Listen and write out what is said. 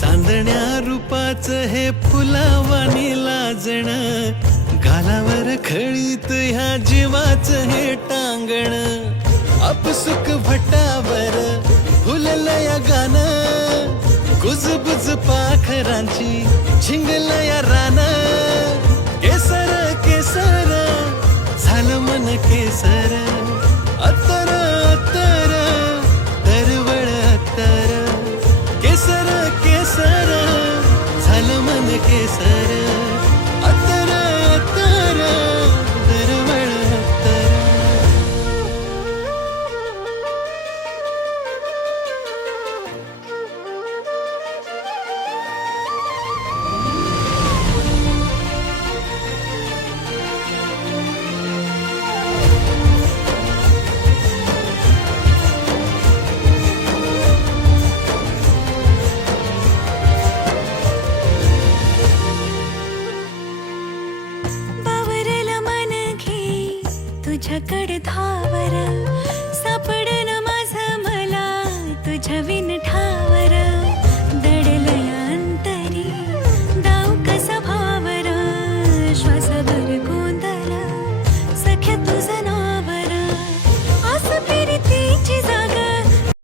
चांदण्या रूपाचं हे फुलावानी लाजण गालावर खळीत ह्या जीवाचं हे टांगण. अपसुक भटावर फुललया गाणं कुजबुज पाखरांची झिंगलया या केसर केसर झालं मन केसर. केसर झालं मन केसर तुझ्याकडे धावर सापड